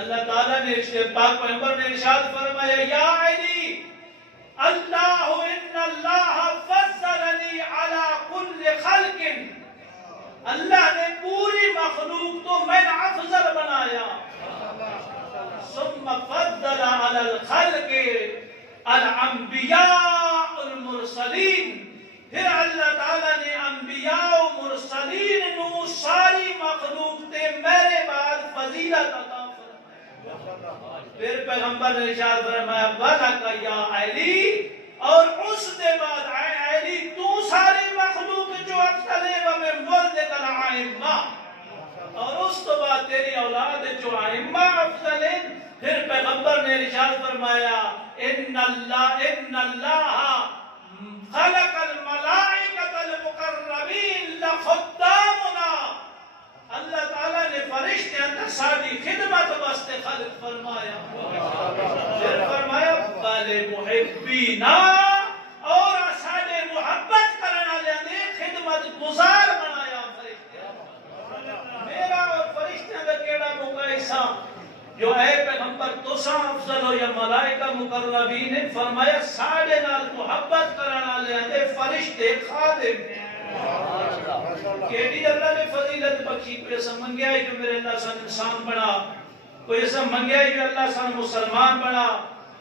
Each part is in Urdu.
اللہ تعالیٰ نے پاک پیغمبر نے ارشاد فرمایا یا علی اللہ ان اللہ فضلنی علی کل خلق، اللہ نے پوری مخلوق تو میں افضل بنایا. ثم فضل علی الخلق الانبیاء المرسلین، پھر اللہ تعالیٰ نے انبیاء و مرسلین نو ساری مخلوق تے میرے بعد فضیلت عطا فرمایا. پھر پیغمبر نے ارشاد فرمایا وَلَكَ یا علی، اور اس دے بعد اے علی تو ساری مخلوق جو افضل ہے وَمِن وَلْدِكَ الْأَئِمَّةُ، اور اس تو بعد تیری اولاد جو ائمہ افضل ہیں. پھر پیغمبر نے ارشاد فرمایا ان اللہ خلق الملائکۃ المقربین لخدامنا، اللہ تعالیٰ نے فرشتے اندر ساری خدمت واسطے خلق فرمایا. پھر فرمایا بل محبینا، اور سارے محبت کرنے والے نے خدمت گزار بنایا فرشتے. میرا اور فرشتے کا کیڑا مقایسہ جو اے پیغمبر تساں افضل ہو یا ملائکہ مقربین نے فرمایا ساڑے نال محبت کرنا لے دے فرشتے خادم ہیں. کیڑی اللہ نے فضیلت بخشی. کوئی ایسا منگیا ہے جو میرے اللہ سن انسان بنا، کوئی ایسا منگیا ہے جو اللہ سن مسلمان بنا،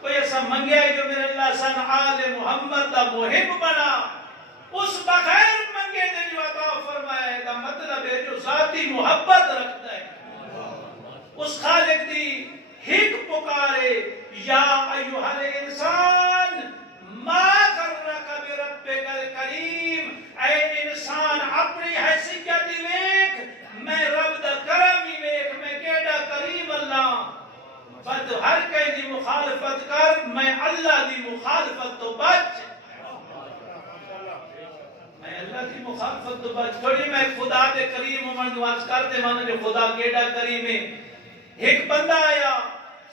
کوئی ایسا منگیا ہے جو میرے اللہ سن آل محمد دا محب بنا. اس بغیر منگے دے جو عطا فرمایا ہے کا مطلب ہے جو ذاتی محبت رکھتا ہے. اس خالق دی ہک پکارے یا ایوہ الانسان ما غرک بربک الکریم، اے انسان اپنی حیثیت ویکھ، میں رب دا کرم ہی ویکھ، میں کیڑا کریم اللہ. بد ہر کہیں دی مخالفت کر، میں اللہ دی مخالفت تو بچ. میں اللہ کی مخالفت تو بچ. تھوڑی میں خدا دے کریم من دعاز کر دے مانا جو خدا کیڑا کریم ہے. ایک بندہ آیا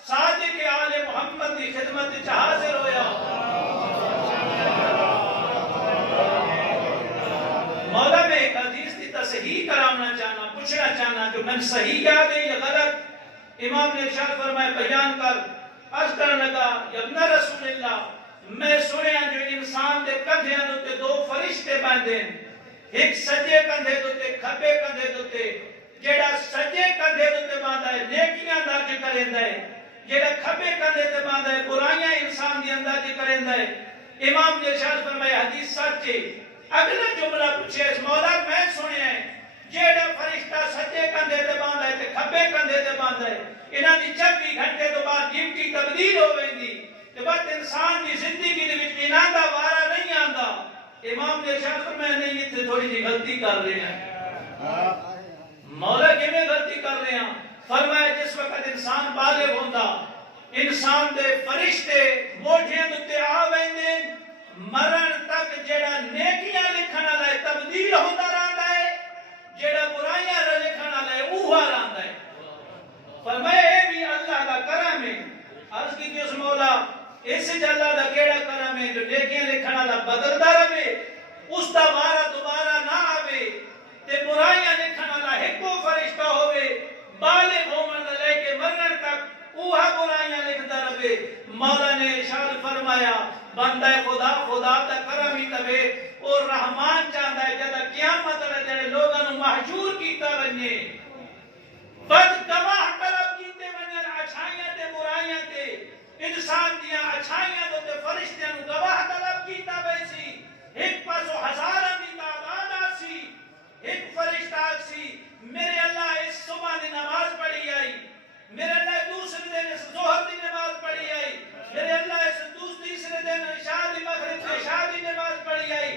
صادق آل محمد کی خدمت حاضر ہویا. مولا میں ایک حدیث کی تصحیح کرانا چاہنا، پوچھنا چاہنا جو میں صحیح یاد ہے یا غلط. امام نے ارشاد فرمایا بیان کر. عرض کرنے لگا یا ابن رسول اللہ، میں سنیا جو انسان دے کندھیاں تے دو فرشتے بندے، ایک سجے کندھے تے کھبے کندھے تے. جیڑا سجے کندھے تے باندا ہے نیکیاں درج کریندا ہے، جیڑا کھبے کندھے تے باندا ہے برائیاں انسان دی اندر کریندا ہے. امام نے ارشاد فرمایا حدیث سچ ہے. اگلا جملہ پوچھے اس مولا میں سنیا ہے جیڑا فرشتہ سجے کندھے تے باندا ہے تے کھبے کندھے تے باندا ہے، انہاں دی 24 گھنٹے تو بعد ڈیوٹی تبدیل ہو ویندی تے بعد انسان دی زندگی دے وچ انہاں دا وارا نہیں آندا. امام نے ارشاد فرمایا نہیں ایتھے تھوڑی جی غلطی کر رہے ہیں. مولا کیویں غلطی کر رہے ہیں؟ فرمایا جس وقت انسان بالغ ہوندا، انسان دے فرشتے موڈھیاں تے آ ویندے، مرن تک جیڑا نیکیاں لکھن والا ہے تبدیل ہوندا رہندا ہے، جیڑا برائیاں لکھن والا ہے اوہ رہندا ہے. فرمایا اے بھی اللہ دا کرم ہے. عرض کی اس مولا اس اللہ دا کیڑا کرم ہے جو نیکیاں لکھن والا بدلدا رہے، اس دا وارا دوبارہ نہ آوے تے برائیاں لکھن والا ایکو فرشتہ ہوئے، بالغ ہومن لے کے مرن تک اوہا برائیاں لکھتا رہے. مولا نے ارشاد فرمایا بندہ خدا خدا تا کرم ہی تبے اور رحمان چاہتا ہے جدا قیامت رجڑے لوگاں محجور کیتا ونجے، بد گواہ طلب کیتے ونجن اچھائیاں تے برائیاں تے. انسان دیاں اچھائیاں تے فرشتیاں گواہ طلب کیتا ویسی. ایک پاسو ہزاراں دی تعداد آسی، ایک فرشتہ آسی میرے اللہ اس صبح دی نماز پڑھی آئی، میرے اللہ دوسرے دن اس ظہر دی نماز پڑھی آئی، میرے اللہ اس تیسرے دن عشاء دی مغرب عشاء دی نماز پڑھی آئی.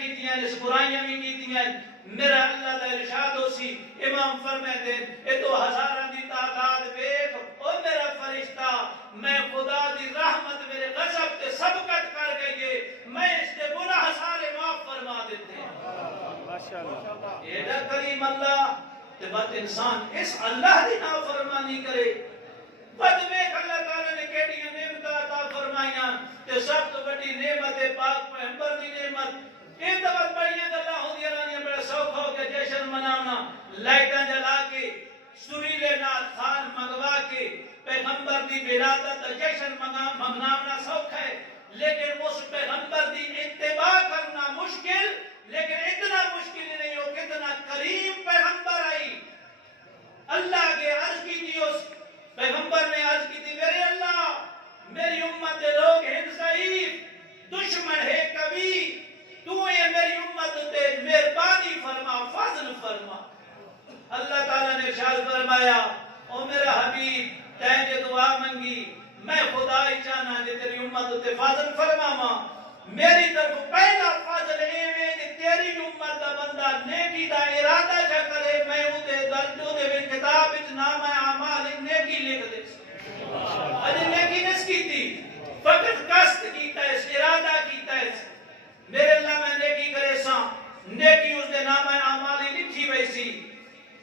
کیتیاں اس برائیاں بھی کیتیاں میرا اللہ دا ارشاد ہو سی امام فرماتے ہیں اے تو ہزاراں دی تعداد ویکھ او میرا فرشتہ میں خدا دی رحمت میرے غضب تے سبقت کر گئی ہے میں اس کے گناہ سارے معاف فرما دیتے ہیں ماشاءاللہ ایڈا کریم اللہ تے بات انسان اس اللہ دی نافرمانی کرے بد میں اللہ تعالی نے کیڑیاں نعمتاں عطا فرمائیاں تے سب تو بڑی نعمت ہے پاک پیغمبر دی نعمت یہ تو بات بڑیاں گلاں ہوندیاں رہندیاں بڑا سوکھا ہو کے جشن منانا لائٹاں جلا کے سریلے نات خان منگوا کے پیغمبر دی ولادت دا جشن منانا سوکھا ہے لیکن اس پیغمبر دی اتباع کرنا مشکل لیکن اتنا مشکل نہیں ہو کتنا کریم پیغمبر آئی اللہ کے عرض کی تھی اس پیغمبر نے عرض کی تھی میرے اللہ میری امت دے لوگ ہیں ضعیف دشمن ہے کبھی تو یہ میری امت تے مہربانی فرما فضل فرما اللہ تعالیٰ نے ارشاد فرمایا او میرا حبیب تین جو دعا منگی میں خدا ہی چاہنا جے تیری امت تے فضل فرماواں میری طرف پہلا فضل ہے کہ تیری امت دا بندہ نیکی دا ارادہ جا کرے میں اودے درجوں دے وچ کتاب وچ نام اعمال نیکی لکھ دے اجے نیکی نس کیتی فقط قصد کیتا ہے ارادہ کیتا ہے میرے اللہ میں نیکی کرے سا نیکی اس دے نام اعمال لکھی ہوئی سی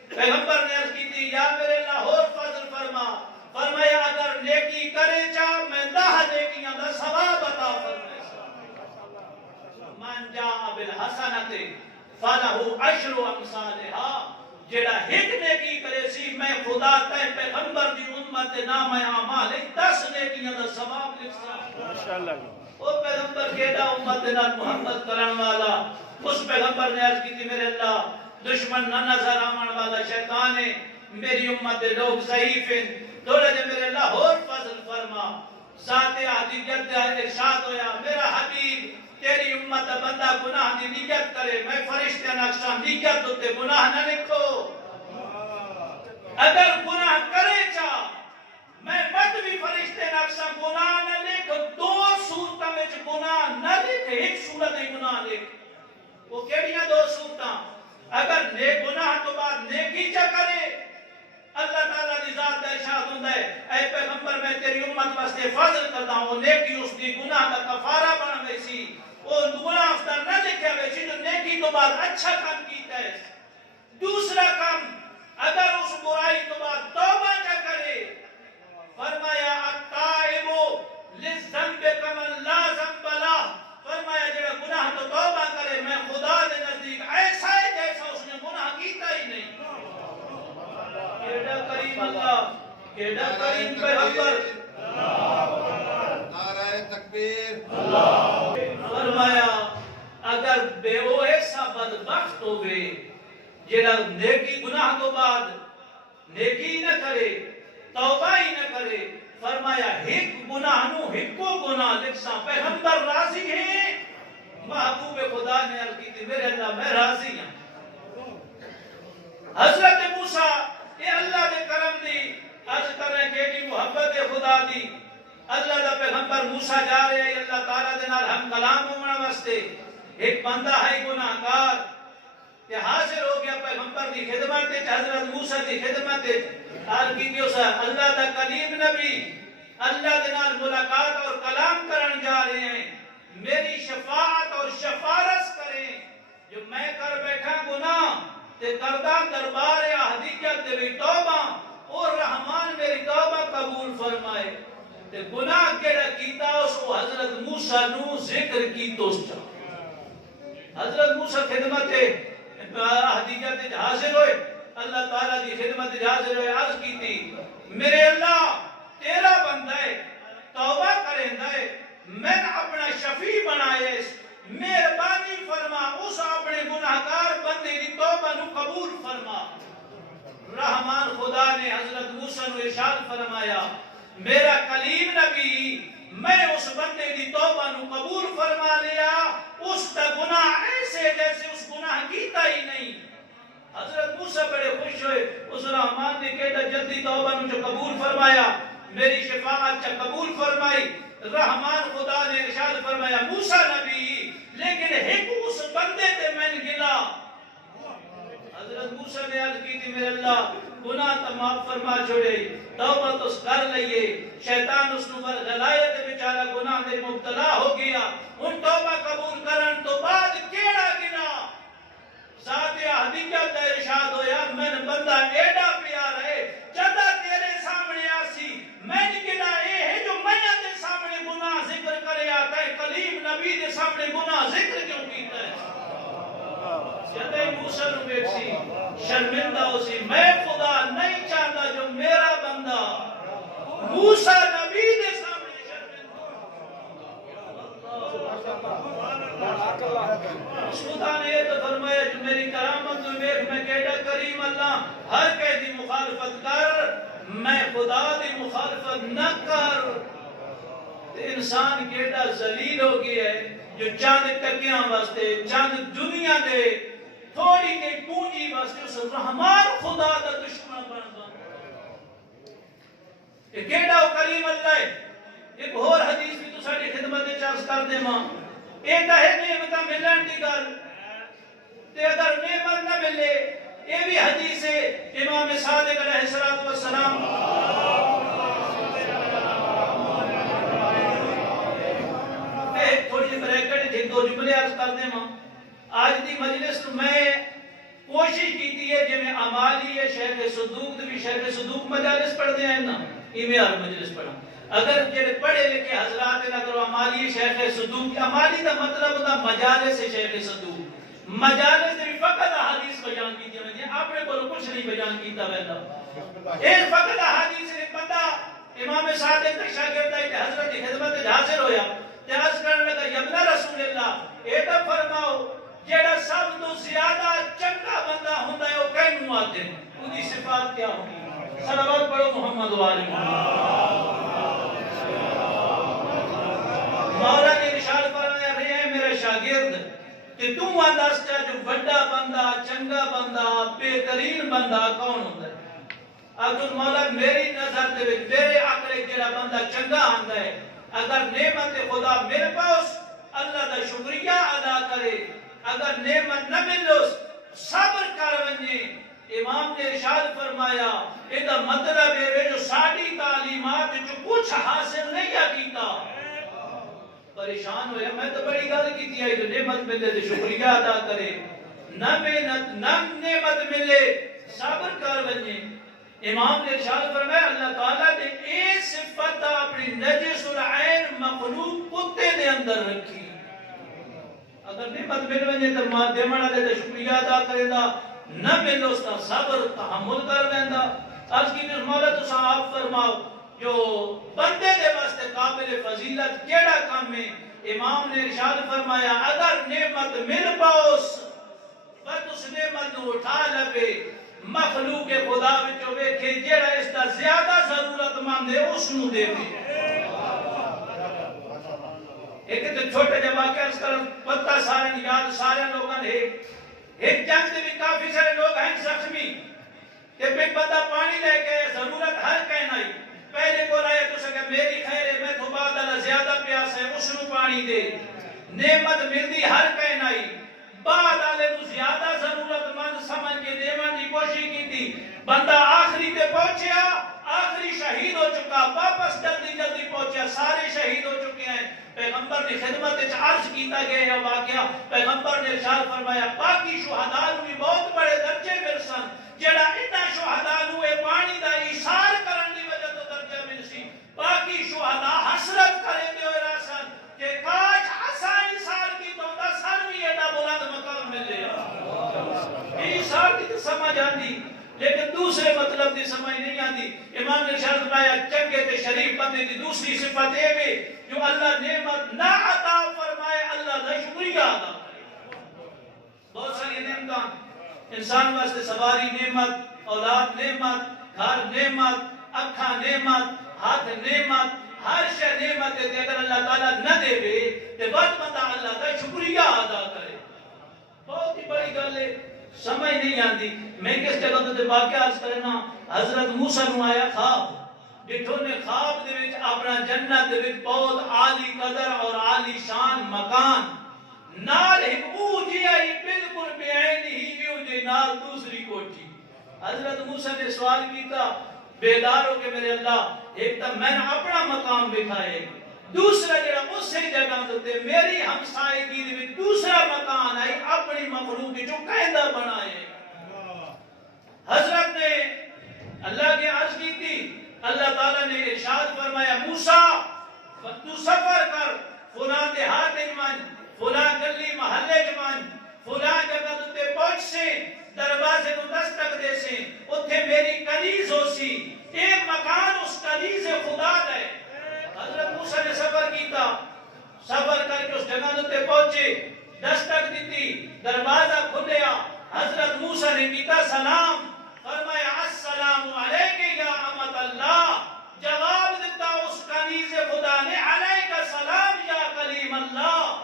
پیغمبر نے عرض کی تھی یا میرے اللہ اور فضل فرما فرمایا اگر نیکی کرے چاہ میں 10 نیکیاں دا ثواب عطا فرمائے من جاء بالحسنۃ فلہ عشر امثالها جڑا ایک نیکی کرے سی میں خدا تے پیغمبر دی امت دے نام اعمال 10 نیکیاں دا ثواب لکھسا ماشاءاللہ او پیغمبر کیڑا امت دے نال محبت کرن والا اس پیغمبر نے عرض کی تھی میرے اللہ دشمن نہ نظر آمن والا شیطان ہے میری امت دے لوگ ضعیف ہیں تھوڑا جے میرے اللہ اور فضل فرما ذات عادیت دا ارشاد ہویا میرا حبیب تیری امت بندہ گناہ دی نیت کرے میں فرشتے نقشہ نیت تے گناہ نہ لکھو اگر گناہ کرے چاہ میں مت بھی فرشتے نقشہ گناہ نہ لکھ 2 صورتوں میں گناہ نہ لکھ ایک صورت ہی گناہ لکھ وہ کیڑیاں 2 صورتاں اگر نیک گناہ تو بعد نیکی چا کرے اللہ تعالیٰ دی ذات دا ارشاد ہوندا ہے اے پیغمبر میں تیری امت واسطے فضل کردا ہوں نیکی اس دی گناہ دا کفارہ بن گئی سی وہ گناہ افطار نہ لکھا ہوئے سی تو نیکی تو بعد اچھا کام کیتا ہے دوسرا کام اگر اس برائی تو بعد توبہ کیا کرے فرمایا التائب للذنب کمن لا ذنب لہ فرمایا جڑا گناہ تو توبہ کرے میں خدا دے نزدیک ایسا ہے جیسا اس نے گناہ کیتا ہی نہیں کیڑا کریم اللہ کیڑا کریم پیغمبر نعرہ تکبیر فرمایا اگر بے وہ ایسا بدبخت ہوئے جڑا نیکی گناہ تو بعد نیکی نہ کرے توبہ ہی نہ کرے فرمایا ایک گناہ نو ایکو گناہ لکھسا پیغمبر راضی ہیں محبوب خدا نے عرض کی تھی میرے اللہ میں راضی ہوں حضرت موسیٰ یہ اللہ دے کرم دی عرض کر رہے کہ ایڈی محبت خدا دی اللہ دا پیغمبر موسیٰ جا رہے ہیں اللہ تعالیٰ دے نال ہم کلام ہونا واسطے ایک بندہ ہے گناہگار کہ حاضر ہو گیا پیغمبر دی خدمت ہے حضرت موسیٰ دی خدمت ہے عرض کی تھی اللہ دا کلیم نبی اللہ دے نال ملاقات اور کلام کرن جا رہے ہیں میری شفاعت اور شفارس کریں جو میں کر بیٹھا گناہ تے کردہ دربار احدیت دے بھی توبہ اور رحمان میری توبہ قبول فرمائے تے گناہ کیڑا کیتا اس کو حضرت موسیٰ نو ذکر کی توستا حضرت موسیٰ خدمت احدیت حاضر ہوئے اللہ تعالیٰ دی خدمت حاضر ہوئے عرض کی تھی میرے اللہ تیرا بندہ ہے توبہ کریں دے میں اپنا شفیع بنائے مہربانی فرما اس اپنے گناہگار بندے دی توبہ نو قبول فرما رحمان خدا نے حضرت موسیٰ نو ارشاد فرمایا میرا کلیم نبی میں اس بندے دی توبہ نو قبول فرما لیا اس کا گناہ ایسے جیسے اس گناہ کیتا ہی نہیں حضرت موسیٰ بڑے خوش ہوئے اس رحمان نے کہتا جلدی توبہ نو جو قبول فرمایا میری شفاعت چا قبول فرمائی رحمان خدا نے ارشاد فرمایا موسیٰ نبی لیکن ایک اس بندے تے میں گلا حضرت موسیٰ نے عرض کی تھی میرے اللہ گناہ تو معاف فرما چھوڑے توبہ تو کر لئیے شیطان اس نو ورغلائے تے بیچارہ گناہ دے مبتلا ہو گیا ان توبہ قبول کرن تو بعد کیڑا گنا ذات احدیت دا ارشاد ہویا میں نے بندہ ایڈا پیار ہے جدا تیرے سامنے آسی میں نے گنا اے ہے جو میں دے سامنے گناہ ذکر کرے آتا ہے کلیم نبی دے سامنے گناہ ذکر کیوں کیتا ہے جدے موسیٰ نو بیٹھی شرمندہ ہو سی میں خدا نہیں چاہتا جو میرا بندہ موسیٰ نبی دے سامنے شرمندہ خدا نے یہ تو فرمایا جو میری کرامت تو میں کہتا کریم اللہ ہر کہہ دی مخالفت کر میں خدا دی مخالفت نہ کر انسان کہتا ذلیل ہو گیا ہے جو چاند ٹکیاں واسطے چاند دنیا دے تھوڑی کے پونجی واسطے اس رحمان خدا دا دشمن بن یہ کہڑا ہو کریم اللہ ہے ایک اور حدیث بھی تو ساڑی خدمت چارس کر دے ماں ایک ہے نعمتہ ملن دی گل تے اگر نعمت نہ ملے یہ بھی حدیث ہے امام صادق علیہ السلام تھوڑی بریکٹ تھی دو جملے عرض کر دے ماں آج دی مجلس میں کوشش کی ہے جی میں عمالی ہے شیخ صدوق بھی شیخ صدوق مجالس پڑھ دے ہیں نا میں آر مجلس پڑھا اگر جڑے پڑھے لکھے حضرات اگر عمالی شیخ صدوق عمالی دا مطلب ہوتا مجالس شیخ صدوق مجالس بھی فقط حدیث بیان کی جی اپنے کو کچھ نہیں بیان کیتا ویسا ایک فقط حدیث ایک بندہ امام صادق کا شاگرد ہے کہ حضرت کی خدمت حاضر ہویا تیاز کرنے لگا یبنا رسول اللہ ایتا فرماؤ جیڑا سب تو زیادہ چنگا بندہ ہوتا ہے وہ کئی نواتے ہیں انہی صفات کیا ہوگی صلوات پڑھو محمد والے مولا نے ارشاد فرمایا رہے ہیں میرے شاگرد کہ تم اندازہ جو بڑا بندہ چنگا بندہ بہترین بندہ کون ہوتا ہے اگر مولا میری نظر دے میرے عقل جیڑا بندہ چنگا آندا ہے اگر نعمت خدا میرے پاس اللہ دا شکریہ ادا کرے اگر نعمت نہ ملو صبر کر ونجے امام نے ارشاد فرمایا یہ مطلب ہے جو ساری تعلیمات جو کچھ حاصل نہیں کیتا پریشان ہویا میں تو بڑی گل کی ہے جو نعمت ملے تو شکریہ ادا کرے نہ محنت نہ نعمت ملے صبر کر ونجے امام نے ارشاد فرمایا اللہ تعالیٰ نے ایک صفت اپنی نجس العین مخلوق کتے دے اندر رکھی اگر نعمت مل ونجے تو ماں دیمڑا دے شکریہ ادا کرے دا نہ ملو اس کا صبر تحمل کر لیندا آج کی جو مولا تو صاحب فرماؤ جو بندے دے واسطے قابل فضیلت کیڑا کام ہے امام نے ارشاد فرمایا اگر نعمت مل پاؤس پر اس نعمت نو اٹھا لگے مخلوق خدا وچوں ویکھے جیڑا اس دا زیادہ ضرورت مند ہے اس نو دے دے ایک تو چھوٹے جب واقعہ اس کا پتہ سارے یاد سارے لوگوں نے ایک جنگ سے بھی کافی سارے لوگ ہیں زخمی کہ بے بندہ پانی لے کے ضرورت ہر کہنا ہی پہلے کو رائے تو سکے میری خیر ہے میں تو بعد اللہ زیادہ پیاس ہے اس نو پانی دے نعمت ملتی ہر کہنا ہی بعد آلے تو زیادہ ضرورت مند سمجھ کے دیوان کی کوشش کی تھی بندہ آخری تے پہنچیا آخری شہید ہو چکا واپس جلدی جلدی پہنچیا سارے شہید ہو چکے ہیں پیغمبر نے خدمت عرض کیتا گیا ہے واقعہ پیغمبر نے ارشاد فرمایا باقی شہداء بھی بہت بڑے درجے مرسن جڑا اتنا شہداء ہوئے پانی دا ایثار کرن دی وجہ تو درجہ ملسی باقی شہداء حسرت کرے دے ہوئے راسن کہ کاش آسان ایثار کی تو دا سر بھی ایڈا بلند مقام ملے ایثار کی تو سمجھ آندی لیکن دوسرے مطلب دی سمجھ نہیں آندی امام نے ارشاد فرمایا چنگے تے شریف بندے دی دوسری صفت یہ بھی جو اللہ نعمت نہ عطا فرمائے اللہ دا شکریہ ادا کرے بہت ساری نعمتاں انسان واسطے سواری نعمت اولاد نعمت گھر نعمت اکھا نعمت ہاتھ نعمت ہر شے نعمت ہے اگر اللہ تعالیٰ نہ دے وے تے بات بندہ اللہ دا شکریہ ادا کرے بہت ہی بڑی گل ہے سمجھ نہیں آتی میں کس جگہ تو واقعہ عرض کرنا حضرت موسیٰ نو آیا خواب جتھوں نے خواب دے وچ اپنا جنت دے وچ بہت عالی قدر اور عالی شان مکان نہ سوال کیتا بیدار ہو کہ میرے اللہ ایک تو میں نے اپنا مقام بکھائے دوسرا جڑا اسی جگہ تے میری ہمسائیگی دے وچ دوسرا مکان آئی اپنی مخلوق جو قاعدہ بنائے حضرت نے اللہ کے عرض کی تھی اللہ تعالیٰ نے ارشاد فرمایا موسیٰ تو سفر کر فلاں دیہات من فلاں گلی محلے من فلاں جگہ تے پہنچ سے دروازے کو دستک دے سے اتھے میری کنیز ہو سی ایک مکان اس کنیز خدا دے حضرت موسیٰ نے سفر کیتا سفر کر کے اس جگہ تے پہنچے دستک دیتی دروازہ کھلیا حضرت موسیٰ نے کیتا سلام فرمایا السلام علیکہ یا امت اللہ جواب دیتا اس کنیز خدا نے علیکہ سلام یا کلیم اللہ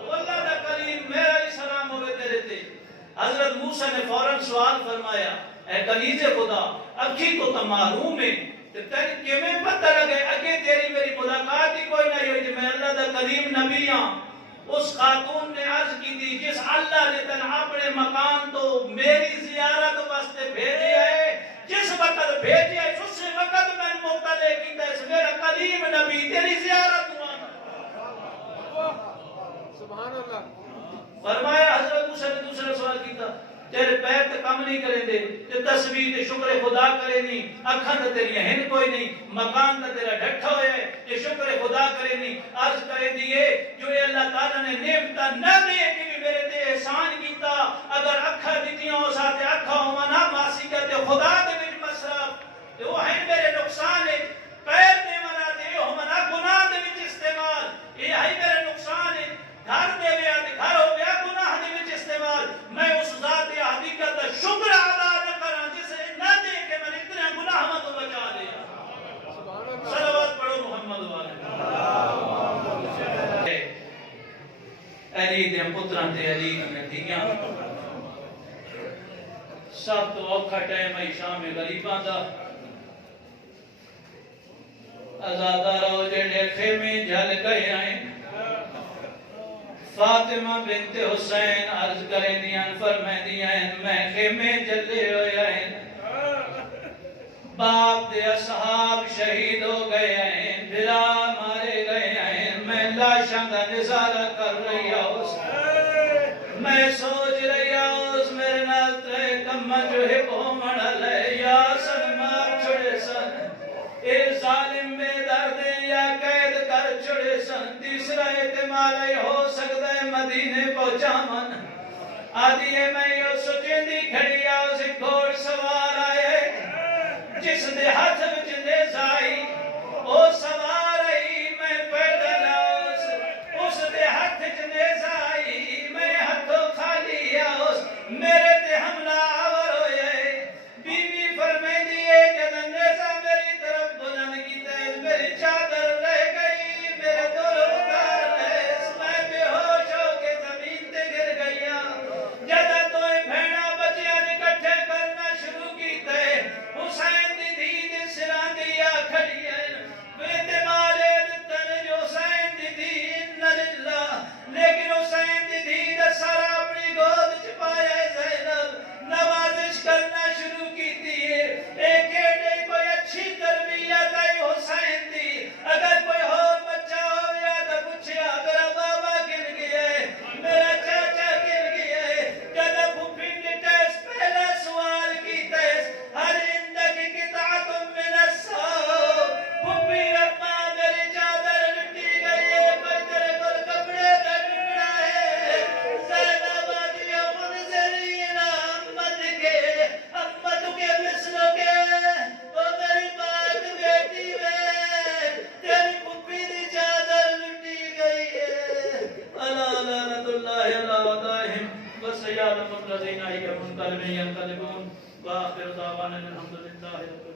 واللہ دا کلیم میرا ہی سلام ہوئے تیرے تے حضرت موسیٰ نے فوراً سوال فرمایا اے کنیز خدا اب کی تو تم معلوم ہے تیرے کیویں پتہ لگے اگے تیری میری ملاقات ہی کوئی نہیں ہوئی میں اللہ دا کلیم نبی ہاں اس خاتون نے عرض کی تھی جس اللہ نے تن اپنے مکان تو میری زیارت واسطے بھیجی ہے جس وقت بھیجی ہے اس وقت میں مطلع کیتا ہے میرا کلیم نبی تیری زیارت ہوا سبحان اللہ فرمایا حضرت موسیٰ نے دوسرا سوال کیتا تیرے پیر تے کم نہیں کریں دے تے تسبیح تے شکر خدا کرے نہیں اکھاں تے تیری ہن کوئی نہیں مکان تے تیرا ڈھٹھا ہویا ہے تے شکر خدا کرے نہیں عرض کرے دیئے جو اللہ تعالیٰ نے نعمتاں نہ دے کہ بھی میرے تے احسان کیتا اگر اکھاں دتیاں ہو ساتھ اکھاں ہو نہ ماسی کا تے خدا دے وچ مصرف تے وہ ہن میرے نقصان ہے پیر دے منا تے ہو منا گناہ دے وچ استعمال یہ ہے میرے نقصان ہے گھر دے ویا تے گھر ہو گیا گناہ دے وچ استعمال میں اس ذات حقیقت کا شکر ادا نہ کراں جسے نہ دے کہ میں اتنے گناہ تو بچا لیا صلوات پڑھو محمد والے علی دے پتراں تے علی نے دھیاں سب تو اوکھا ٹائم ہے شام غریباں دا آزادہ رو جڑے خیمے جل گئے ہیں فاطمہ بنت حسین عرض کریں دیاں فرمائیں دیاں میں خیمے جلے ہویا ہیں باپ دے اصحاب شہید ہو گئے ہیں بھرا مارے گئے ہیں میں لاشاں دا نظارہ کر رہی ہوں میں سوچ رہی ہوں میرے نال ترے کم جو ہے پومڑ لے یا سن مار چھڑے سن اے ظالم بے درد یا قید کر چھڑے سن تیسرا احتمال ہو سکتا ہے مدینے پہنچا من آدھی ہے میں یوں سچیں دی کھڑی آؤ سے گھوڑ سوار آئے جس دے ہاتھ وچ نیزہ آئی او سوار آئی میں پیدل آؤ اس دے ہاتھ وچ نیزہ آئی میں ہاتھوں خالی آؤ میرے تے حملہ آور ہوئے بی بی فرمائے دیئے جدن نیزہ میری طرف بلند کی تیز میری چادر رہ گئی میرے دولوں اتار لے میں بے ہوش ہو کے زمین تے گر گیا جدن توئے بھیڑا بچیاں نکٹھے کرنا شروع کی تے حسین دی دید سران دیا کھڑی ہے بیت مالے دتن جو حسین دی دید نللہ لیکن حسین دی دید سارا اپنی گود چپایا زینب نوازش کرنا شروع کی تھی ایک ایڈے کوئی اچھی تربیت ہے حسین دی اگر کوئی اور بچہ ہو یا تو پوچھے اگر بابا گر گیا ہے میرا چاچا گر گیا ہے جب پھوپھی نے ٹیسٹ پہلا سوال کی ٹیسٹ ہر اندکی قطعت من السو پھوپھی رکھا میری چادر لٹی گئی ہے کوئی تیرے پر کپڑے کا ٹکڑا ہے زینب آدیا منظرین احمد کے مثلوں کے وہ میری پاک بیٹی ہے تیری پھوپھی دی چادر لٹی گئی ہے الا لعنت اللہ علی اعدائہم وسیعلم الذین منقلبون واخر دعوانا الحمد للہ